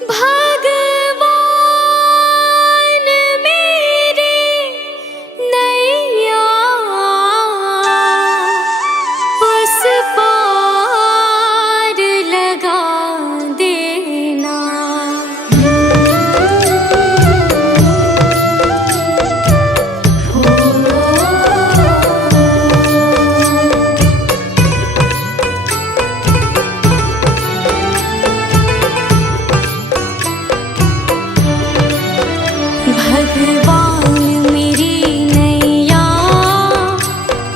भगवान मेरी नैया उस पार लगा देना। भगवान मेरी नैया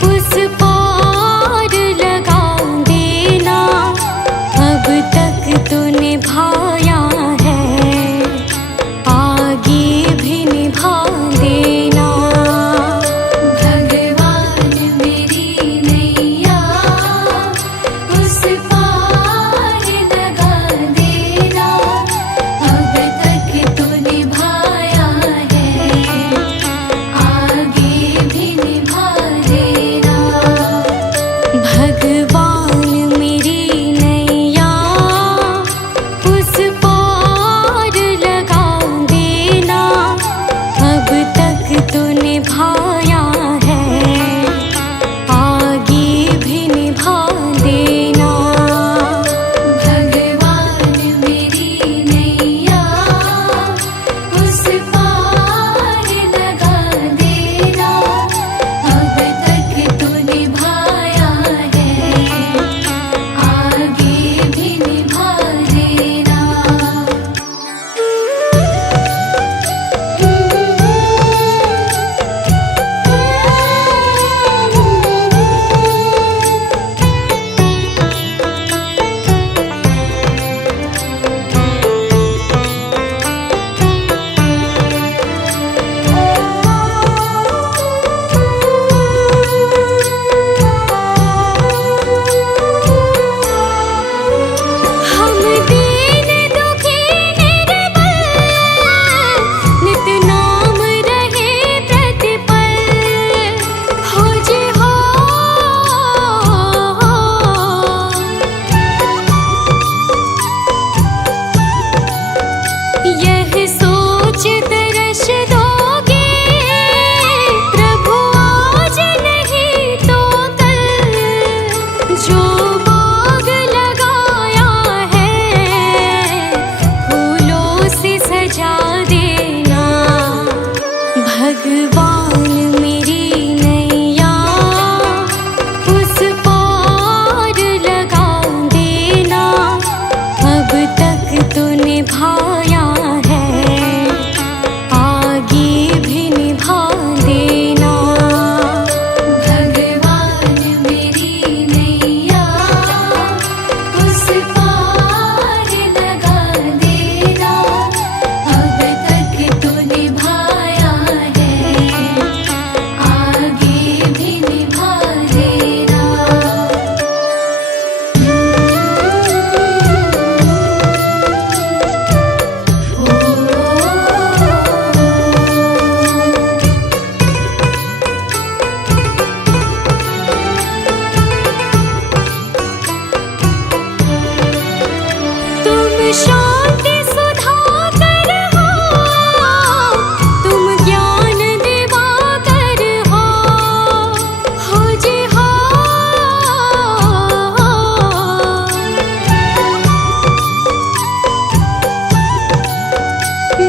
उस पार लगा देना। अब तक तो निभाया है, आगे भी निभा देना। भगवान मेरी नैया उस पार लगा देना। अब तक तो निभाया है, आगे भी निभा देना। भगवान मेरी नैया उस पार लगा देना। अब तक तो निभाया है, आगे भी निभा देना। भगवान मेरी नैया उस पार लगा देना। अब तक तो निभाया है, आगे भी निभा देना। हम दीन दुखी निर्बल, नित नाम रहे प्रतिपल। हो जी हो, यह सोच तरस दोगे प्रभु आज नहीं तो कल। जो बाग लगाया है फूलों से सजा देना। भगवान मेरी नैया उस पार लगा देना। अब तक तो निभाया है, आगे भी निभा देना। भगवान मेरी नैया उस पार लगा देना। अब तक तो निभाया है, आगे भी निभा देना। तुम शांति सुधाकर हो, तुम ज्ञान दिवाकर हो। हो जी हो,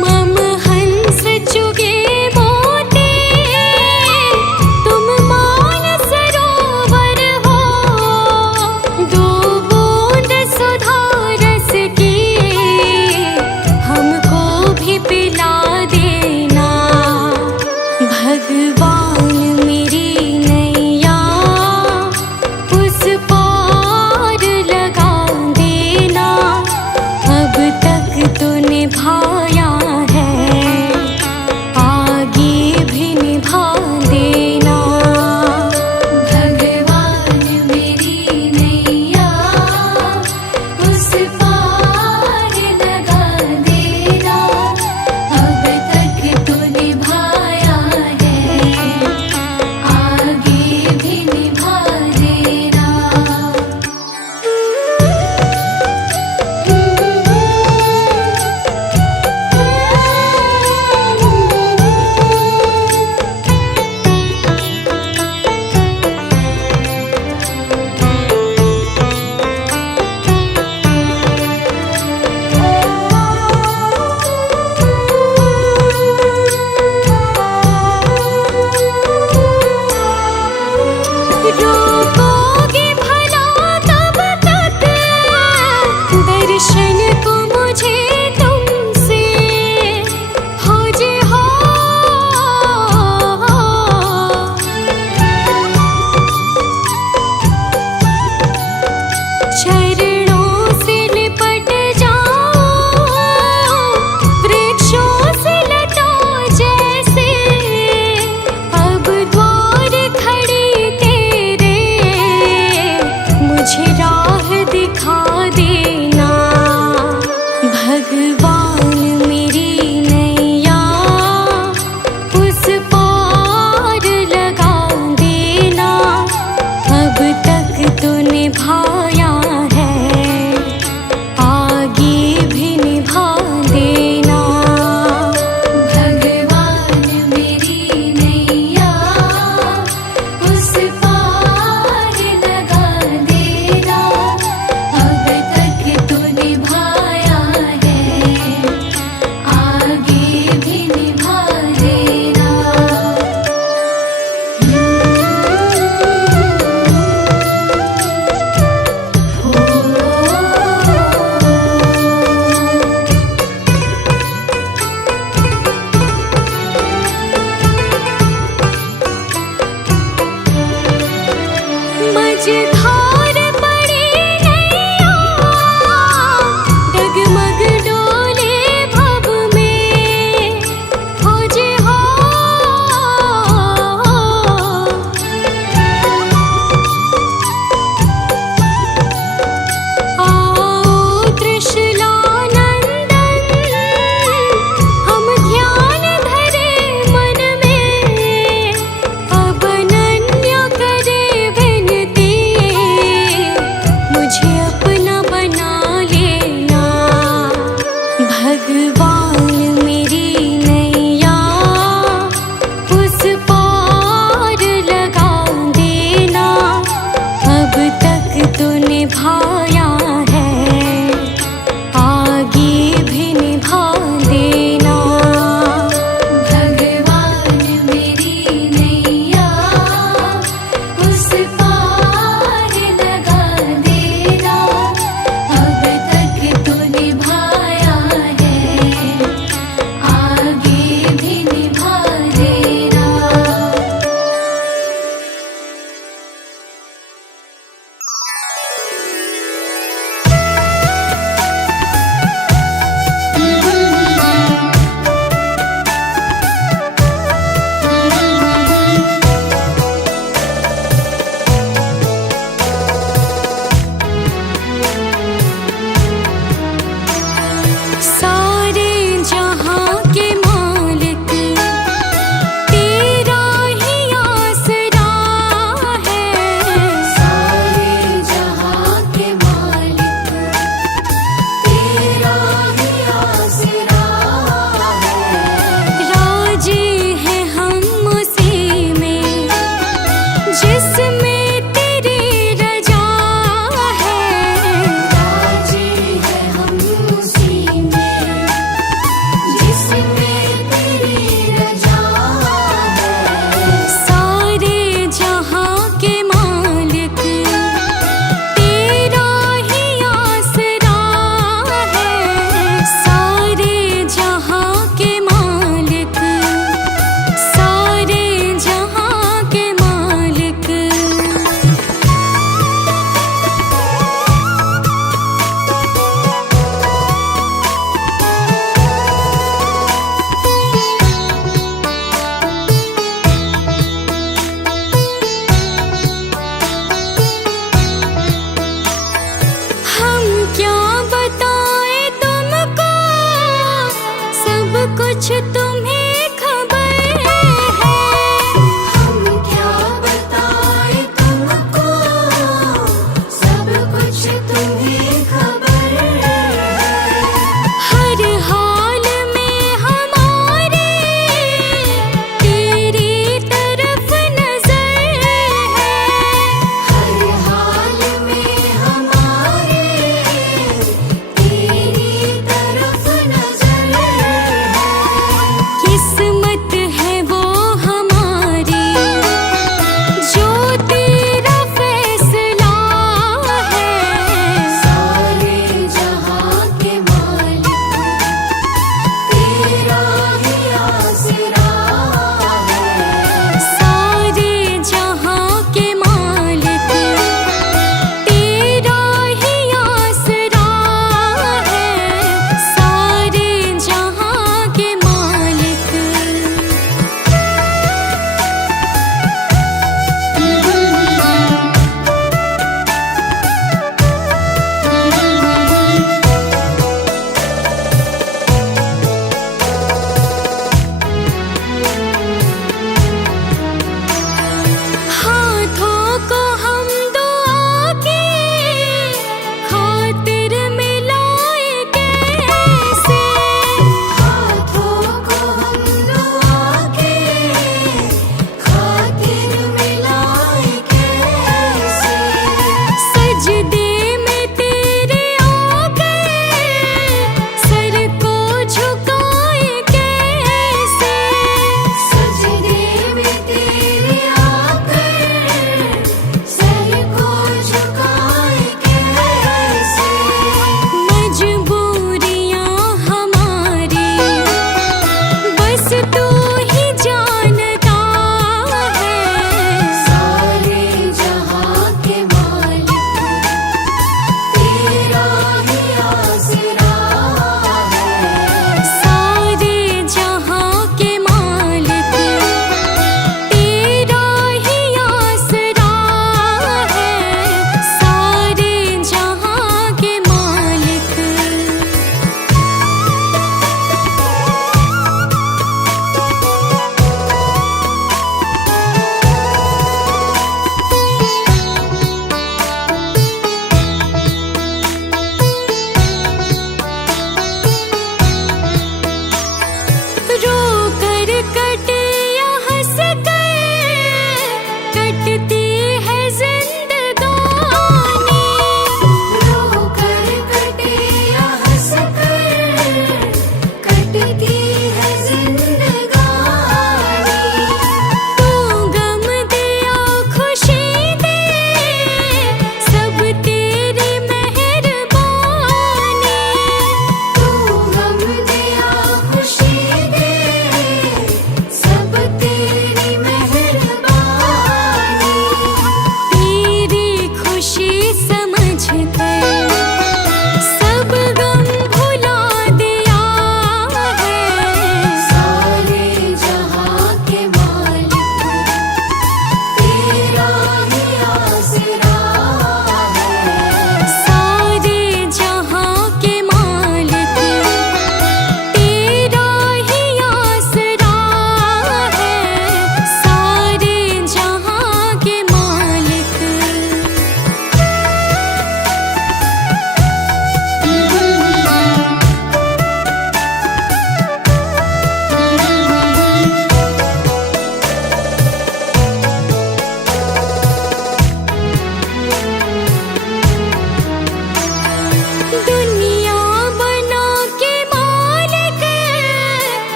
मम हंस चुगे मोती, तुम मान सरोवर हो। दो बूंद सुधा रस की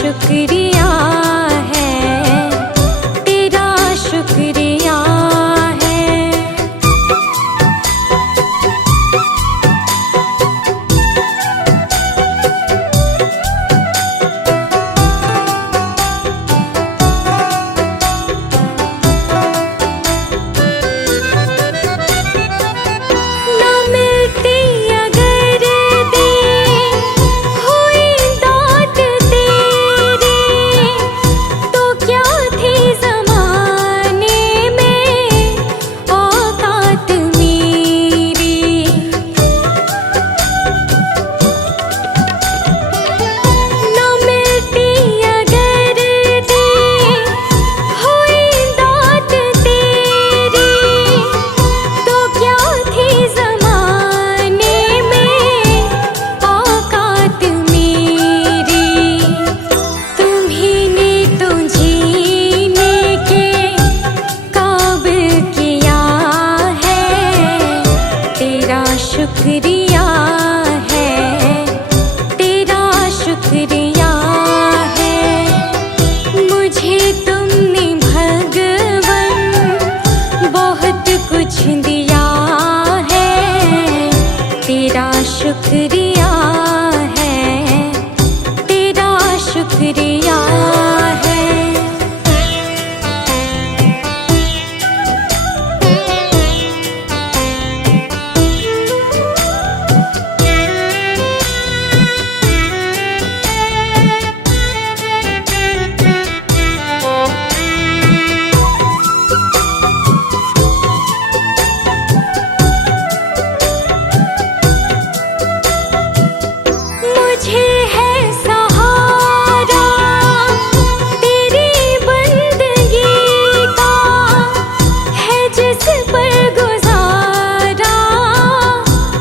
शुक्रिया है, तेरा शुक्रिया है। ना मिलती अगर दी हुई दात तेरी, तो क्या थी ज़माने में औकात मेरी। ना मिलती अगर दी हुई दात तेरी, तो क्या थी ज़माने में औकात मेरी। तुम्हीं ने तो जीने के काबिल किया है, तेरा शुक्रिया है, तेरा शुक्रिया है। मुझे तुमने भगवन बहुत कुछ दिया है, तेरा शुक्रिया है, तेरा शुक्रिया है। मुझे है सहारा तेरी बंदगी का, है जिस पर गुजारा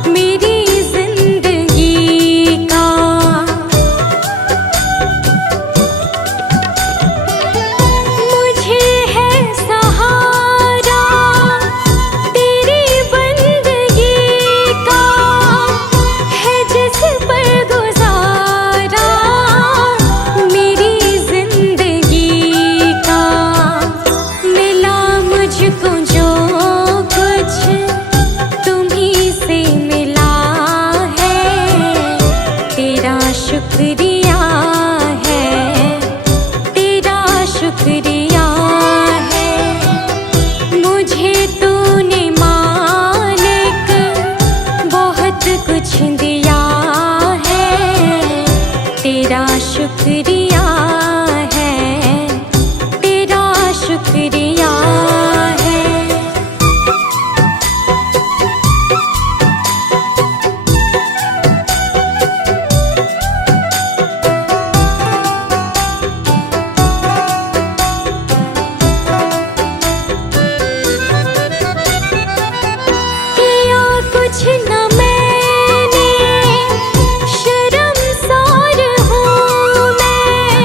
मेरी जिंदगी का। मुझे है सहारा तेरी बंदगी का, है जिस पर गुजारा मेरी जिंदगी का। मिला मुझको जो कुछ तुम्हीं से मिला है, तेरा शुक्रिया है, तेरा शुक्रिया है। मुझे तूने मालिक बहुत कुछ दिया है, तेरा शुक्रिया है, तेरा शुक्रिया है। किया कुछ न मैंने, शर्मसार हूँ मैं,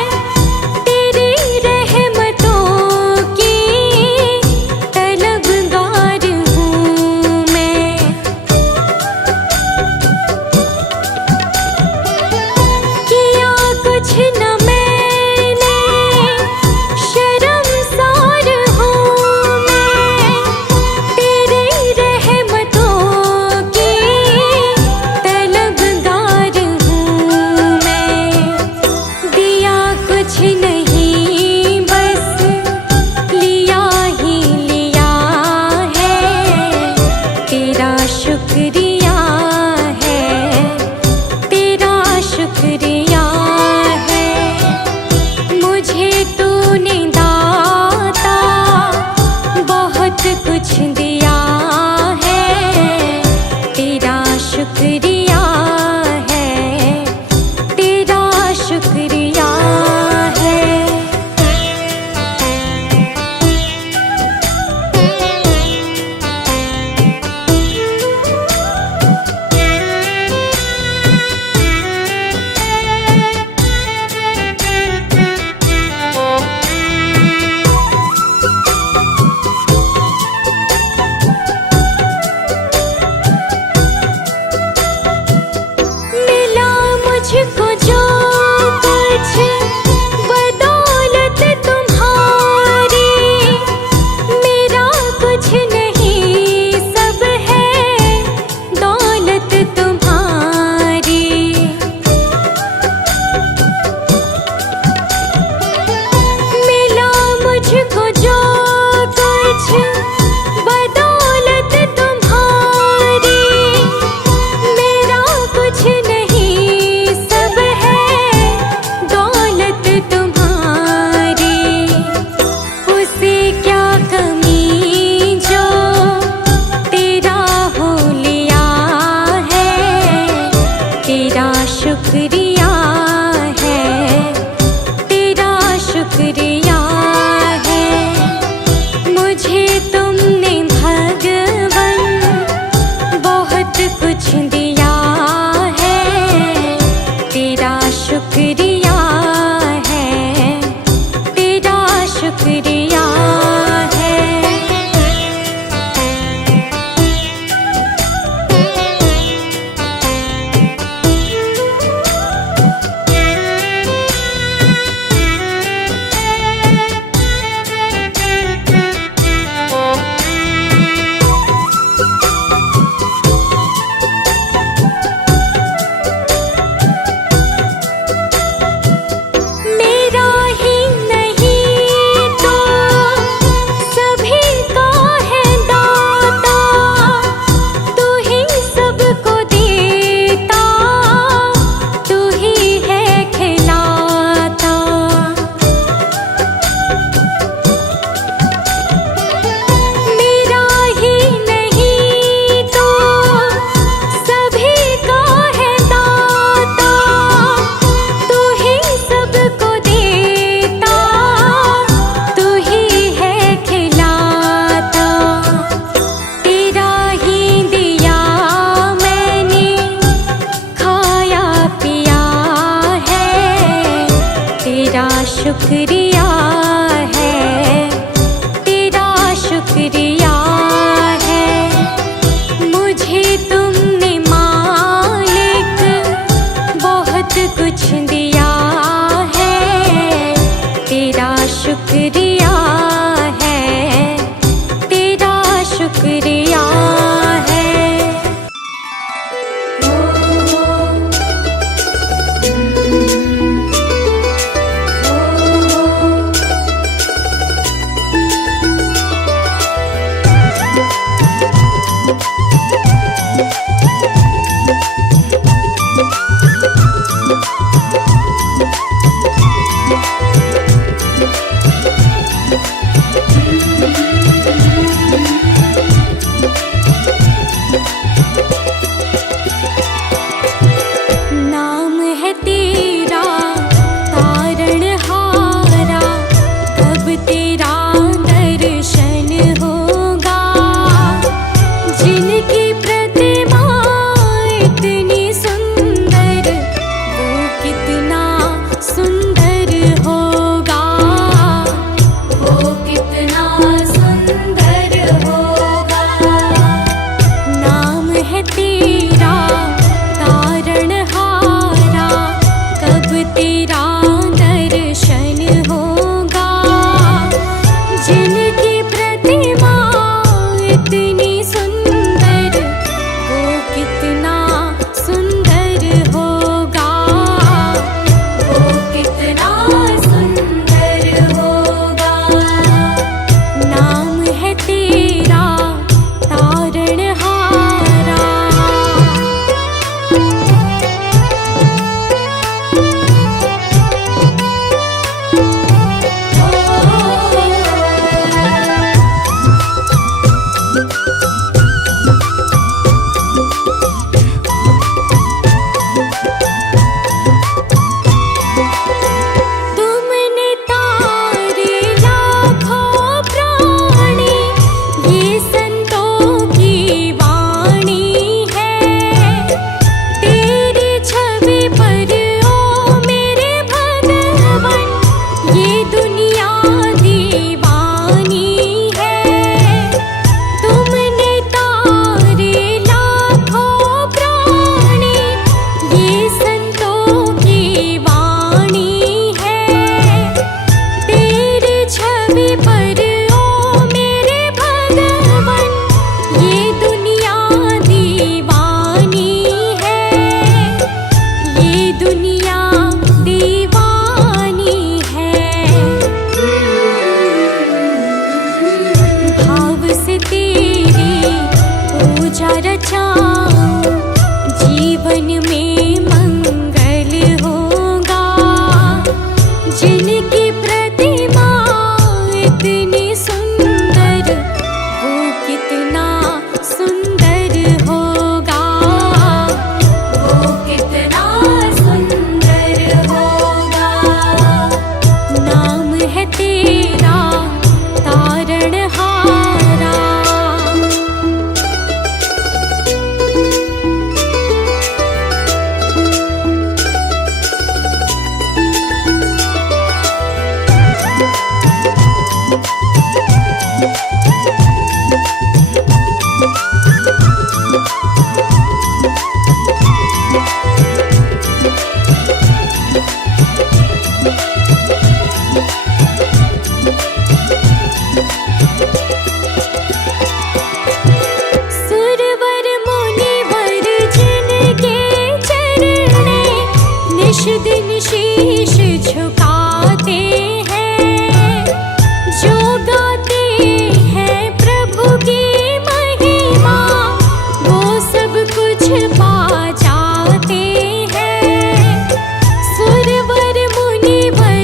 शुक्रिया है, तेरा शुक्रिया है। मुझे तुमने मालिक बहुत कुछ दिया है, तेरा शुक्रिया है, तेरा शुक्रिया है। नाम है तेरा तारणहारा, कब तेरा दर्शन होगा। जिनकी प्रतिमा इतनी सुंदर, वो कितना सुंदर होगा, वो कितना सुंदर होगा। नाम है तेरा तारणहारा, कब तेरा दर्शन होगा। जिनकी प्रतिमा इतनी सुंदर, वो कितना सुंदर होगा, वो कितना सुंदर होगा। नाम है तेरा तारणहारा। तुमने तारे लाखों प्राणी, ये संतों की वाणी है। तेरी छवि पर ओ मेरे भगवन, ये दुनिया दीवानी है। तुमने तारे लाखों प्राणी, ये संतों की वाणी है। तेरी छवि पर ओ मेरे भगवन, ये दुनिया दीवानी है, ये दुनिया दीवानी है। भाव से तेरी पूजा रचाऊं, जीवन में मंगल होगा। जिनकी प्रतिमा इतनी सुंदर, वो कितना सुंदर होगा, वो कितना सुंदर होगा। नाम है तेरा तारणहारा। सुरवर मुनिवर जिनके चरणे, निश दिन शीश झुकाते हैं। जो गाते हैं प्रभु की महिमा, वो सब कुछ पा जाते हैं। सुरवर मुनिवर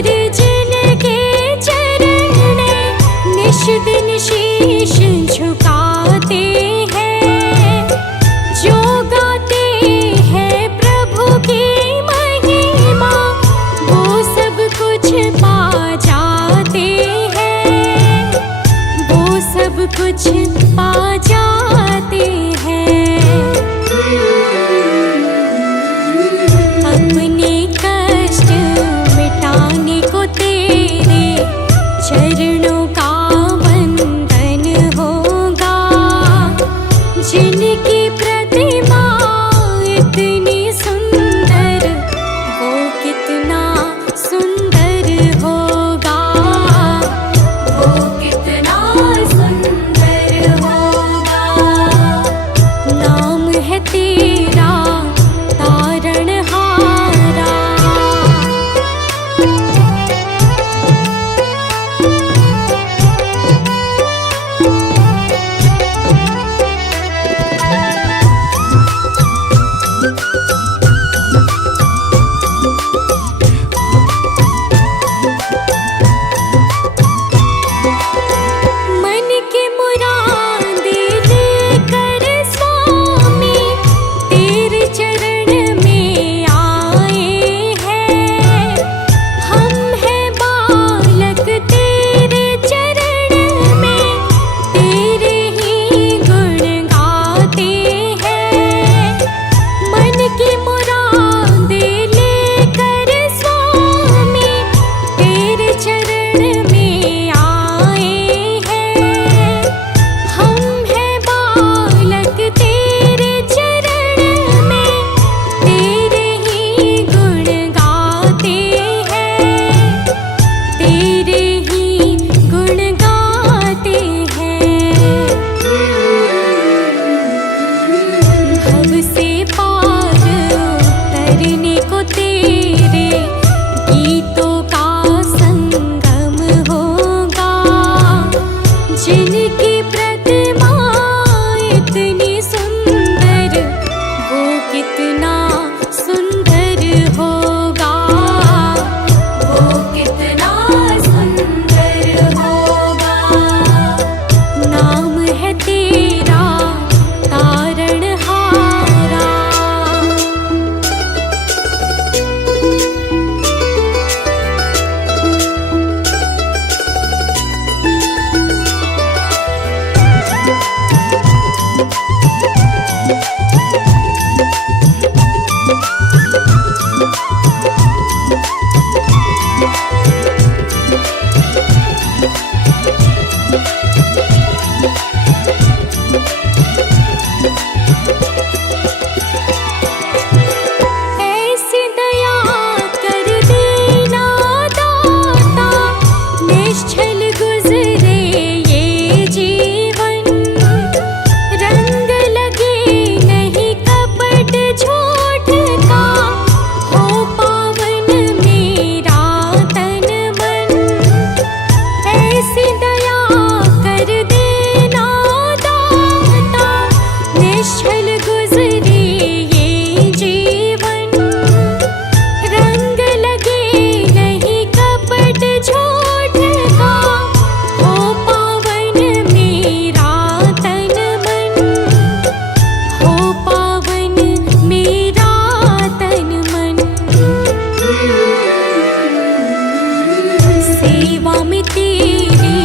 सेवा में तेरी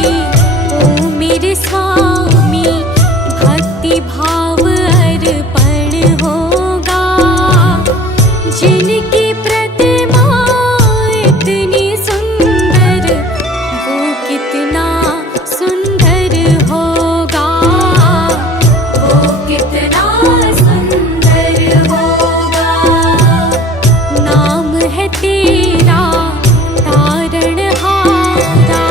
ओ मेरे स्वामी भक्ति भाव अर्पण होगा। जिनकी प्रतिमा इतनी सुंदर वो कितना सुंदर होगा, वो कितना सुंदर होगा। नाम है तेरा तारणहारा।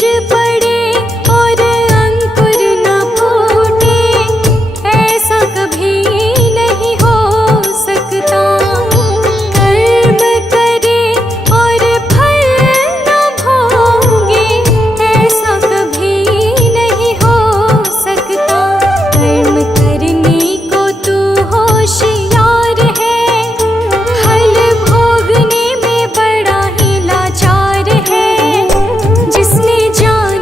बीज पड़े और अंकुर न फूटे, ऐसा कभी नहीं हो सकता। कर्म करे और फल न भोगे, ऐसा कभी नहीं हो सकता। कर्म करने को तू होशियार है, फल भोगने में बड़ा ही लाचार है। जिसने जान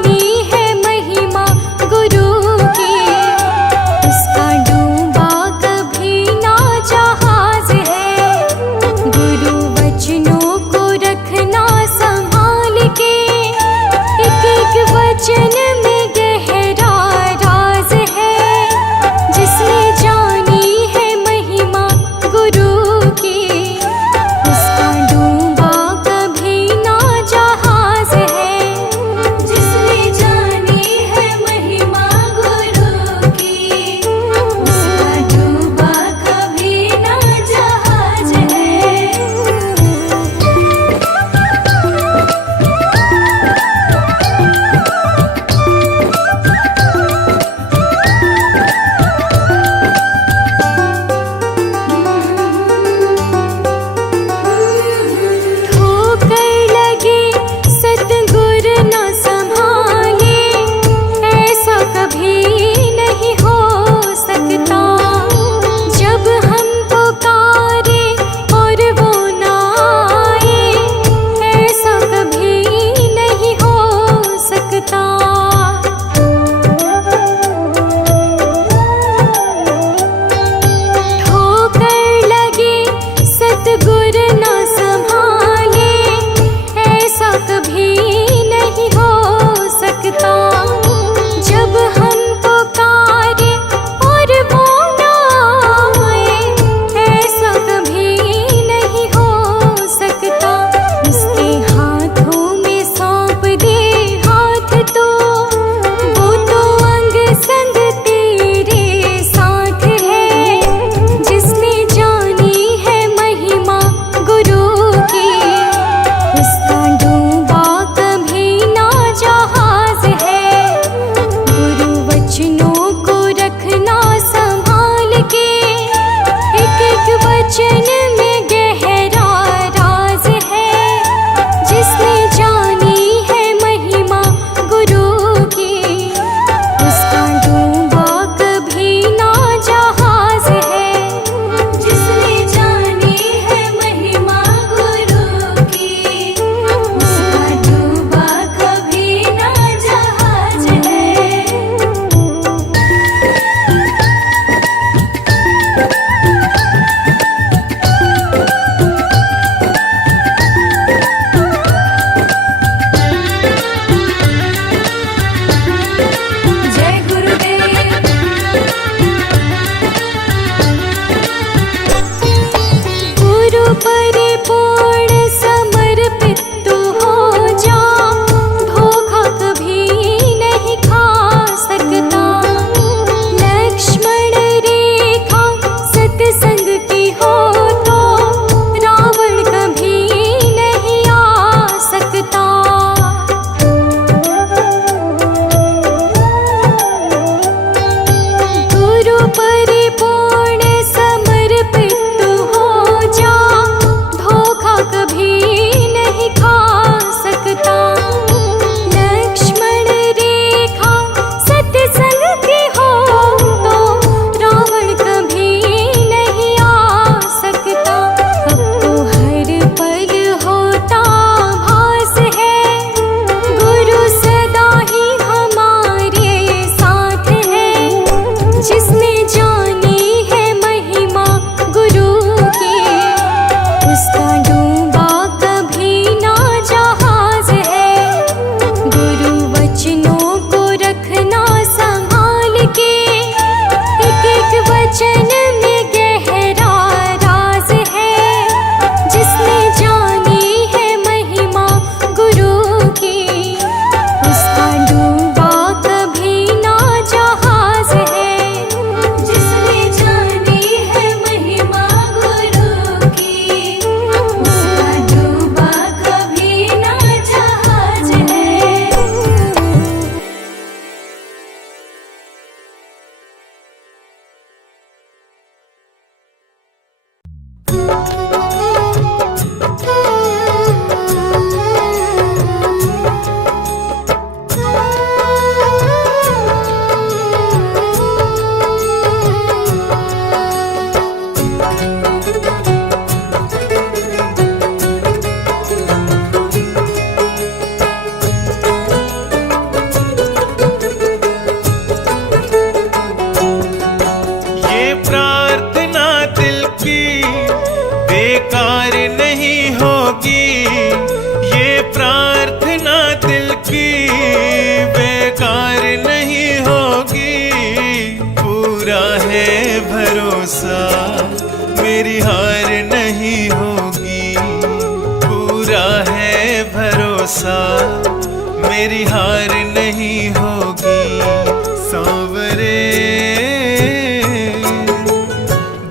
भरोसा मेरी हार नहीं होगी। सांवरे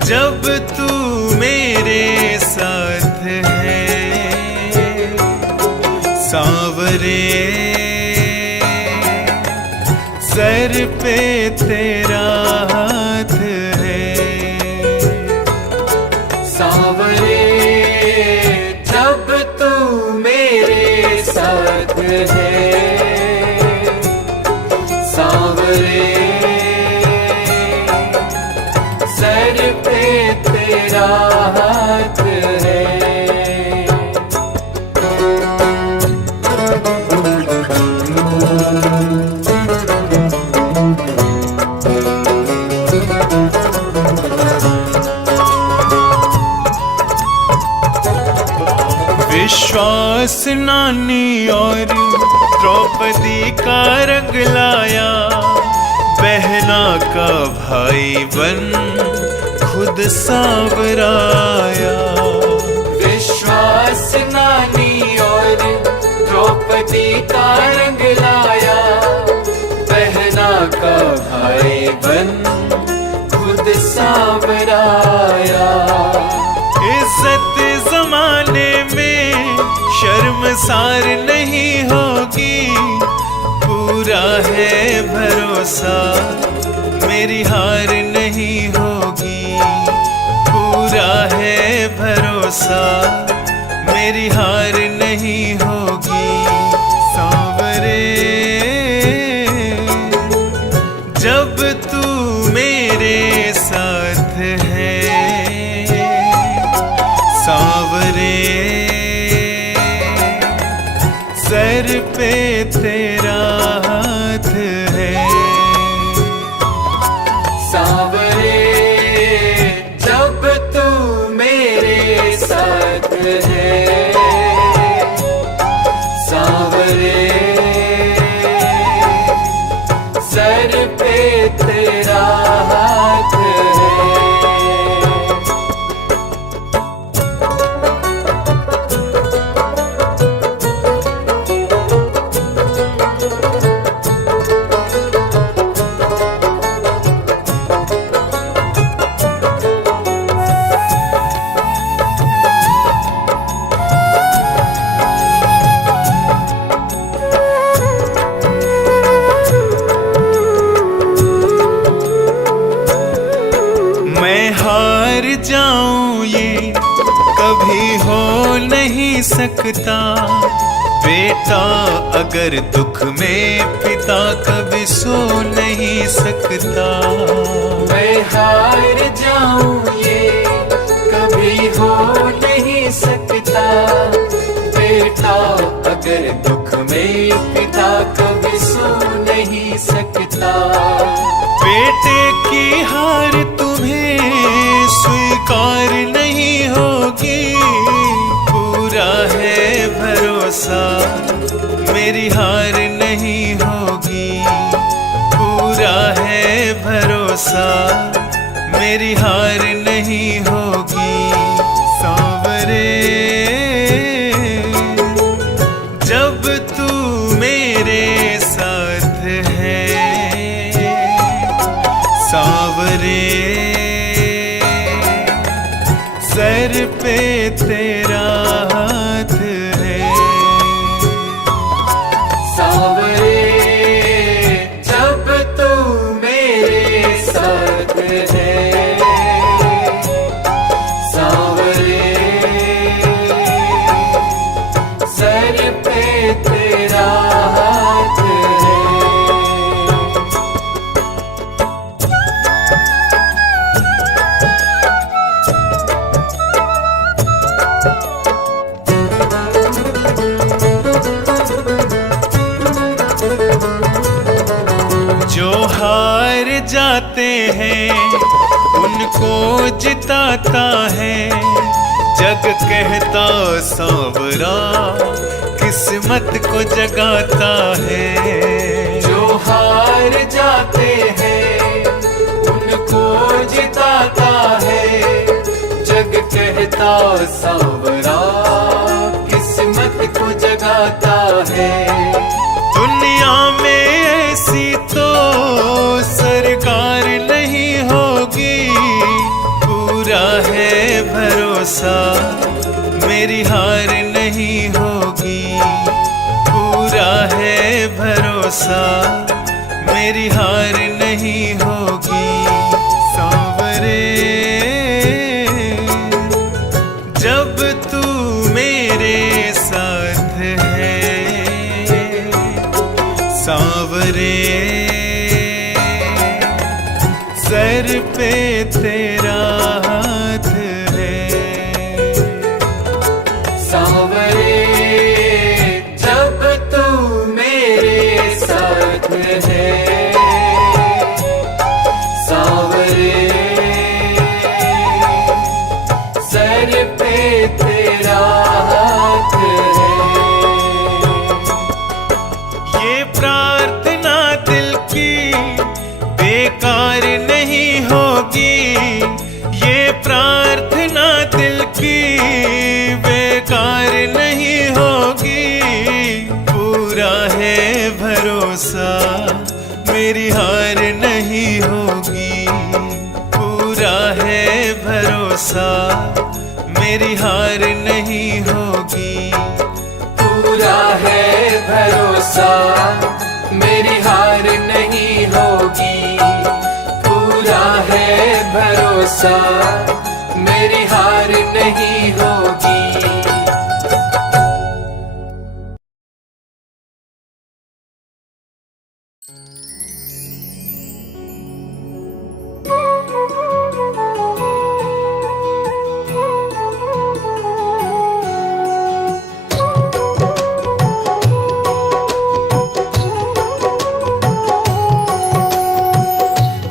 जब तू मेरे साथ है, सांवरे सर पे तेरा हाथ है। सांवरे जब तू मेरे साथ है, सांवरे सर पे तेरा हाथ है। विश्वास नानी और द्रौपदी का रंग लाया, बहना का भाई बन खुद सांवराया। विश्वास नानी और द्रौपदी का रंग लाया, बहना का भाई बन खुद सांवराया। इज्जत जमाने में शर्मसार नहीं होगी, पूरा है भरोसा मेरी हार नहीं होगी। पूरा है भरोसा मेरी हार नहीं होगी। सांवरे जब तू मेरे साथ है, सांवरे सर पे तेरा हाथ है। सांवरे जब तू मेरे साथ है, सांवरे सर पे तेरा हाथ है। मैं हार जाऊं ये कभी हो नहीं सकता, बेटा अगर दुख में पिता कभी सो नहीं सकता। मैं हार जाऊं ये कभी हो नहीं सकता, बेटा अगर दुख में पिता कभी सो नहीं सकता। बेटे की हार तुम्हें स्वीकार नहीं होगी, पूरा है भरोसा मेरी हार नहीं होगी। पूरा है भरोसा मेरी हार नहीं होगी। सांवरे जब तू मेरे साथ है, सांवरे सर पे तेरा हाथ है। सांवरे जब तू मेरे साथ है, सांवरे सर पे तेरा हाथ है। जो हार जाते हैं उनको जिताता है, जग कहता सांवरा किस्मत को जगाता है। जो हार जाते हैं उनको जिताता है, जग कहता सांवरा किस्मत को जगाता है। दुनिया में ऐसी तो सरकार नहीं होगी, पूरा है भरोसा मेरी हार नहीं होगी, पूरा है भरोसा मेरी हार नहीं होगी। सांवरे जब तू मेरे साथ है, सांवरे सर पे तेरा हाथ है। सांवरे जब तू मेरे साथ है, सांवरे सर पे तेरा हाथ है। ये प्रार्थना दिल की बेकार नहीं होगी, ये प्रार्थना दिल की बेकार नहीं होगी, पूरा है भरोसा मेरी हार नहीं होगी, पूरा है भरोसा मेरी हार नहीं होगी। पूरा है भरोसा मेरी हार नहीं होगी, पूरा है भरोसा मेरी हार नहीं होगी।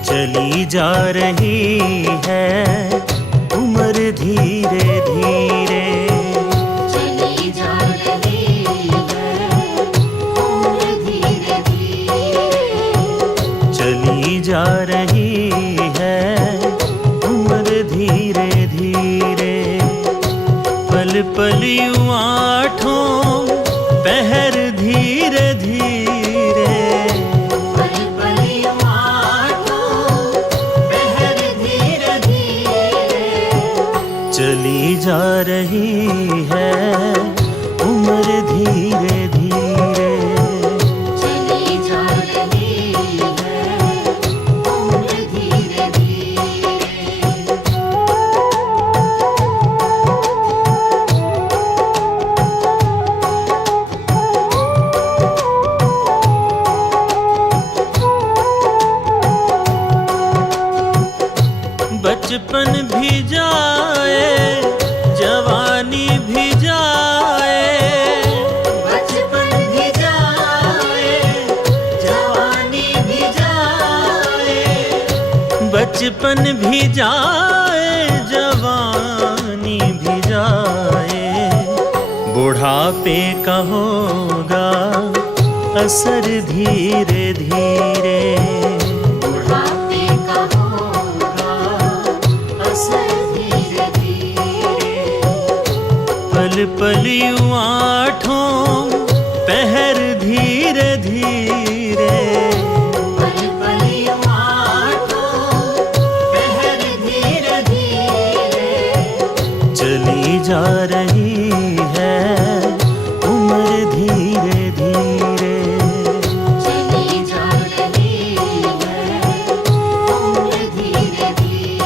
चली जा रही है उम्र धीरे धीरे, चली जा रही है उम्र धीरे धीरे, चली जा रही है उम्र धीरे धीरे। पल पल यूं आठों पहर धीरे धीरे, पल पल यूं आठों पहर धीरे धीरे, चली जा रही है उम्र धीरे धीरे। चली जा रही है उम्र धीरे धीरे। बचपन भी जाए जवानी भी जाए, बचपन भी जाए जवानी भी जाए, बचपन भी जाए जवानी भी जाए। बुढ़ापे का होगा असर धीरे धीरे, बुढ़ापे का होगा असर धीरे धीरे। पल पल यूं आठों पहर धीरे धीरे, पल पल यूं आठों पहर धीरे धीरे, चली जा रही है उम्र धीरे धीरे। चली जा रही है उम्र धीरे धीरे।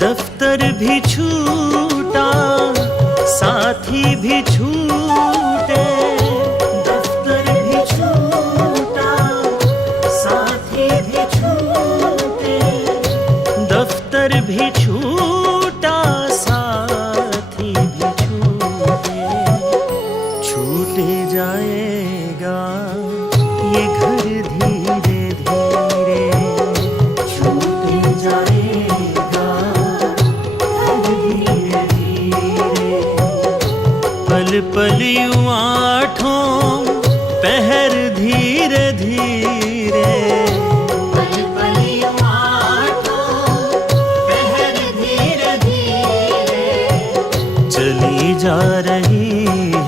दफ्तर भी छूटा साथी भी छूटे, दफ्तर भी छूटा साथी भी छूटे, दफ्तर भी छूटा साथी भी छूटे। छूटे जाएगा पल पल यूं आठों पहर धीरे धीरे, पल पल यूं आठों पहर धीरे धीरे, चली जा रही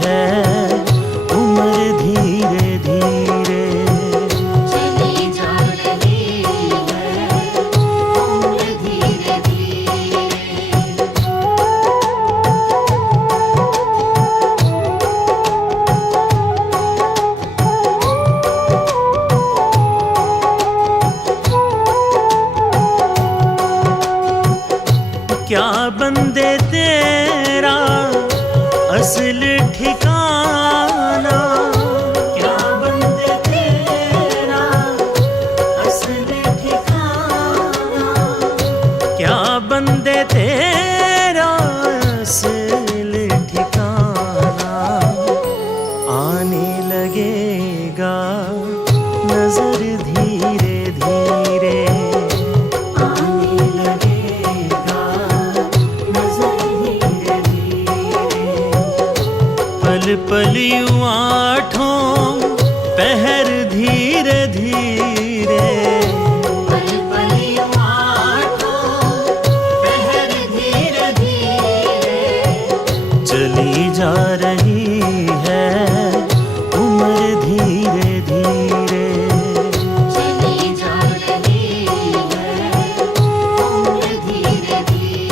है उम्र धीरे धीरे। चली जा रही है उम्र धीरे धीरे। क्या बंदे तेरा असल ठिकाना, क्या बंदे तेरा असल ठिकाना, क्या बंदे तेरा असल ठिकाना, आने लगेगा नजर धीरे धीरे, आने लगेगा नजर धीरे धीरे। पल पल यूं आठों पहर धीरे धीरे, पल पल यूं आठों पहर धीरे धीरे, चली जा रही है उम्र धीरे धीरे। चली जा रही है उम्र धीरे धीरे।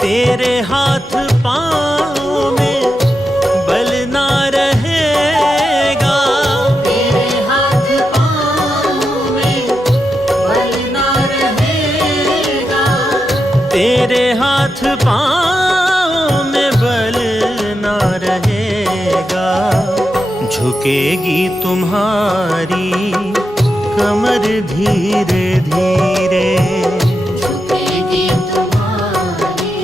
तेरे हाथ पाँव में बल ना रहेगा, तेरे हाथ पाँव में बल ना रहेगा, तेरे हाथ पाँव में बल ना रहेगा। झुकेगी तुम्हारी कमर धीरे धीरे, झुकेगी तुम्हारी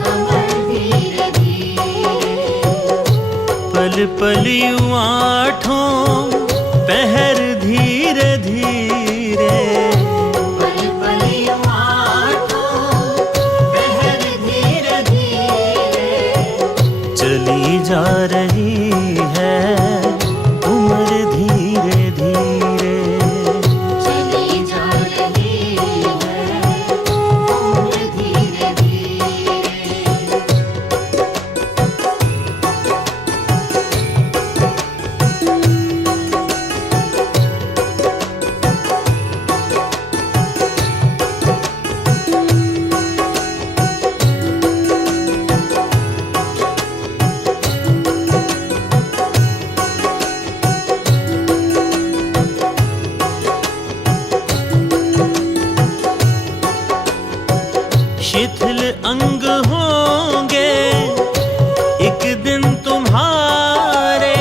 कमर धीरे धीरे। पल पल यूं आठों पहर धीरे धीरे, पल पल यूं आठों पहर धीरे धीरे, चली जा रही है उम्र धीरे धीरे। चली जा रही है उम्र धीरे धीरे। शिथिल अंग होंगे एक दिन तुम्हारे,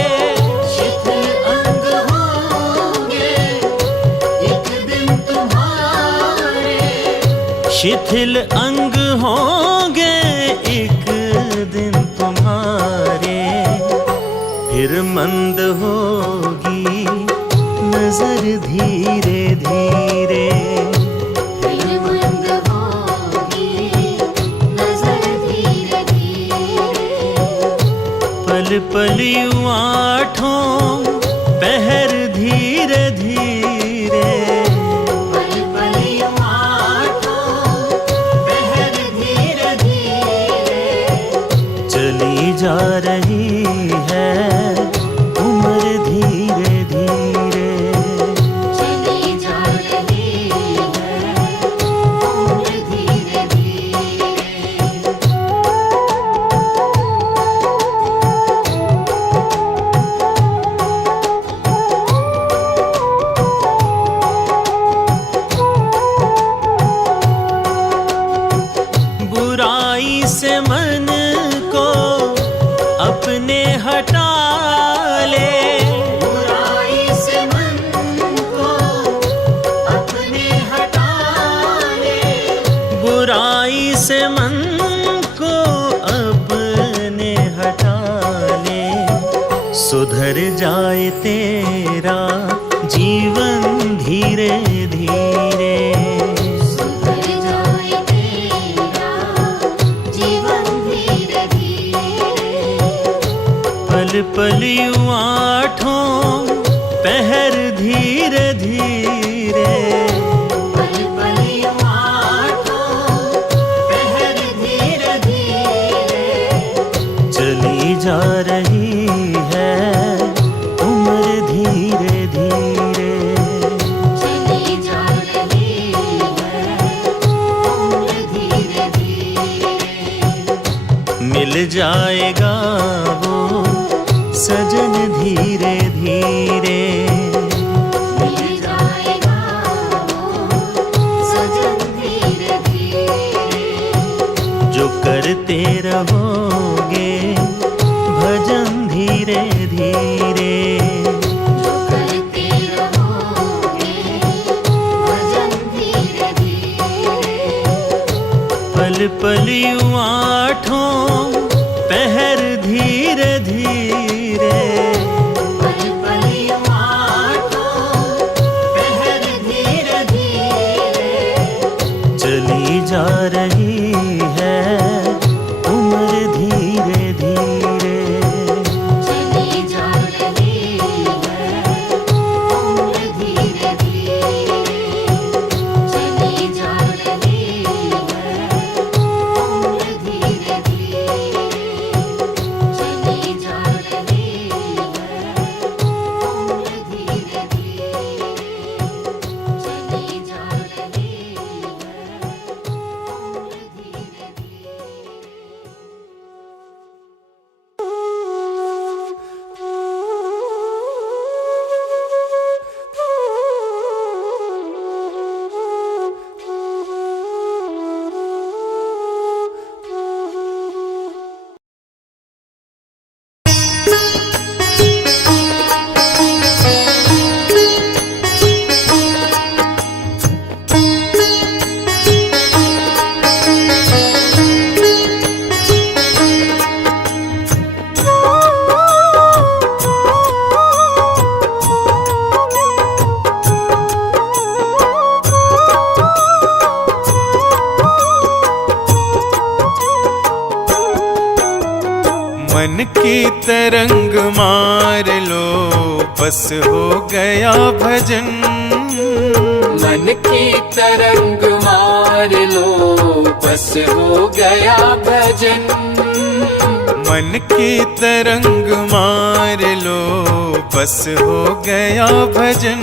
शिथिल अंग होंगे एक दिन तुम्हारे, शिथिल अंग होंगे एक दिन तुम्हारे। फिर मंद होगी नजर धीरे धीरे, फिर मंद होगी नजर धीरे धीरे। पल पल यूं आठों पहर धीरे धीरे, पल पल यूं आठों पहर धीरे धीरे, चली जा रही है उम्र धीरे धीरे। चली जा रही है उम्र धीरे धीरे। से मन को अपने हटा ले, सुधर जाए तेरा जीवन धीरे धीरे। सुधर जाए तेरा जीवन धीरे धीरे। पल पल यूं आठों पहर धीरे धीरे। पल पल यूं आठों पहर धीरे धीरे। चली जा रही है उम्र धीरे धीरे। चली जा रही है उम्र धीरे धीरे। मिल जाएगा वो सजन धीरे धीरे। मिल जाएगा वो सजन धीरे धीरे। जो करते रहोगे भजन धीरे धीरे। जो करते रहोगे भजन धीरे धीरे। पल पल यूं आठों पहर धीरे धीरे। पल पल यूं आठों पहर धीरे धीरे। चली जा रही है उम्र धीरे धीरे। चली जा रही है उम्र धीरे धीरे। चली जा रही है उम्र धीरे धीरे। चली जा रही है उम्र धीरे धीरे। चली जा रही है उम्र धीरे मन की तरंग मार लो बस हो गया भजन। मन की तरंग मार लो बस हो गया भजन। मन की तरंग मार लो बस हो गया भजन।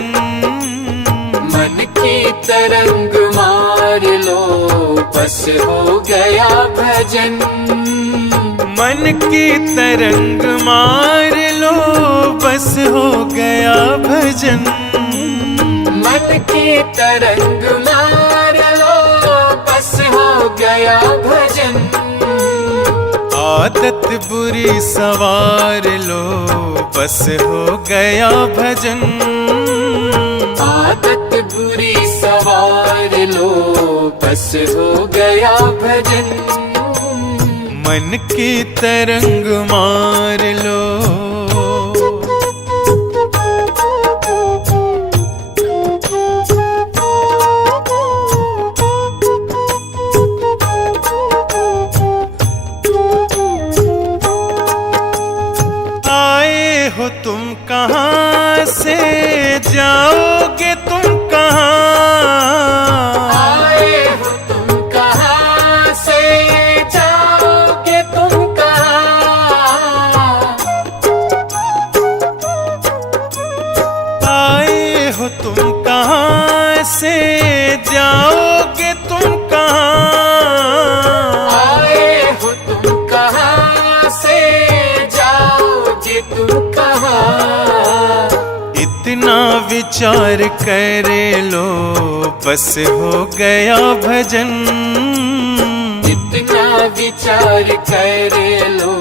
मन की तरंग मार लो बस हो गया भजन। मन की तरंग मार लो बस हो गया भजन। मन की तरंग मार लो बस हो गया भजन। आदत बुरी सवार लो बस हो गया भजन। आदत बुरी सवार लो बस हो गया भजन। मन की तरंग मार लो। आए हो तुम कहाँ से, जाओगे तुम कहाँ। आए हो तुम कहाँ से, जाओगे तुम कहाँ। आए हो तुम कहाँ से, जाओगे तुम कहाँ। आए हो तुम कहाँ से, जाओगे तुम कहाँ। इतना विचार कर लो बस हो गया भजन। इतना विचार कर लो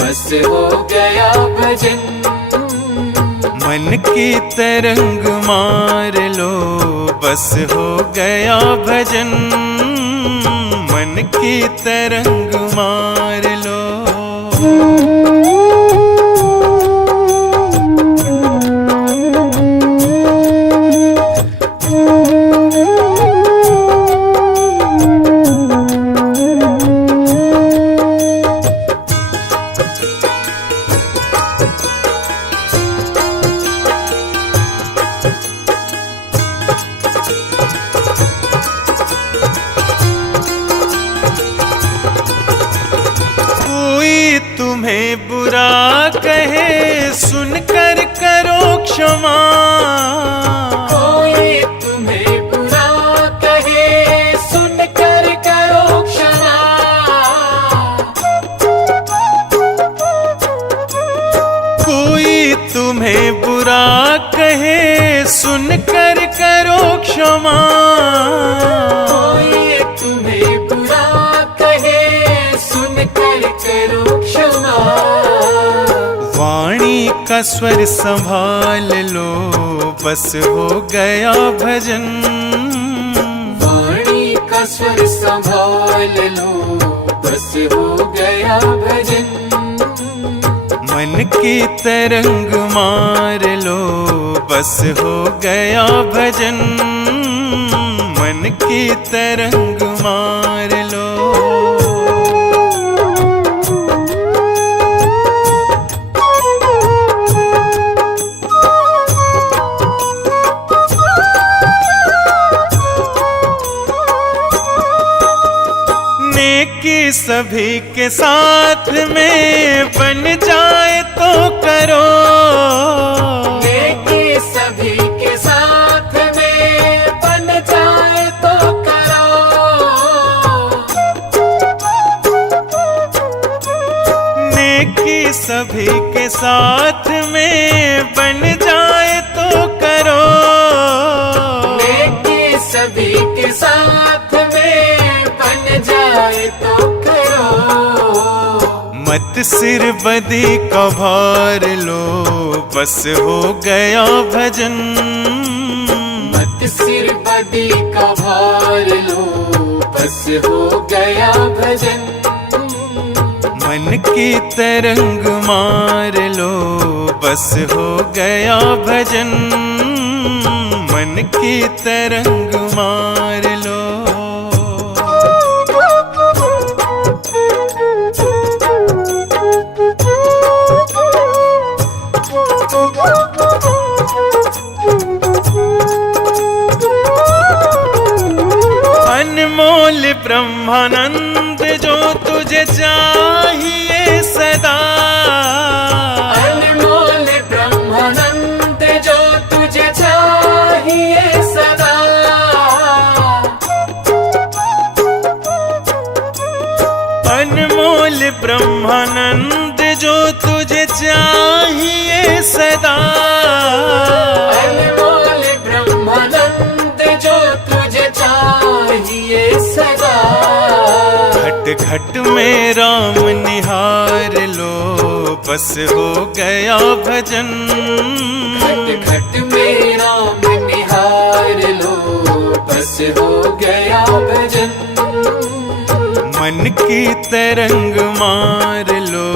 बस हो गया भजन। मन की तरंग मार लो बस हो गया भजन। मन मन की तरंग मार लो। तुम्हें बुरा कहे सुनकर करो क्षमा। कोई तुम्हें बुरा कहे सुनकर करो क्षमा। कोई तुम्हें बुरा कहे सुनकर करो क्षमा। कोई तुम्हें बुरा कहे सुनकर करो क्षमा। वाणी का स्वर संभाल लो बस हो गया भजन। वाणी का स्वर संभाल लो बस हो गया भजन। मन की तरंग मार लो बस हो गया भजन। मन की तरंग मार लो। नेकी सभी के साथ में बन जाए तो करो। नेकी सभी के साथ में बन जाए तो करो। नेकी सभी के साथ में बन जाए तो करो। नेकी सभी के साथ में बन जाए तो करो। मत सिर बदी का भार लो बस हो गया भजन। मत सिर बदी का भार लो बस हो गया भजन। मन की तरंग मार लो बस हो गया भजन। मन की तरंग मार लो। अनमोल ब्रह्मानंद जो तुझे चाहिए सदा। अनमोल ब्रह्मानंद जो तुझे चाहिए सदा। अनमोल ब्रह्मानंद जो तुझे चाहिए सदा। अनमोल ब्रह्मानंद जो तुझे चाहिए सदा। घट घट में राम निहार लो बस हो गया भजन। घट घट में राम निहार लो बस हो गया भजन। मन की तरंग मार लो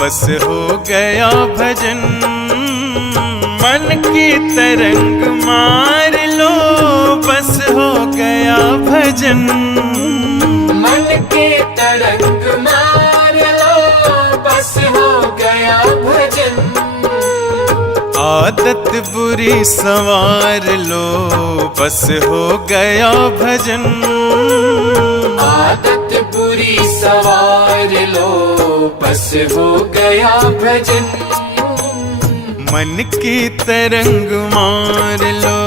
बस हो गया भजन। मन की तरंग मार लो बस हो गया भजन। मन के तरंग मार लो बस हो गया भजन। आदत बुरी संवार लो बस हो गया भजन। आदत बुरी सवार लो बस हो गया भजन। मन की तरंग मार लो।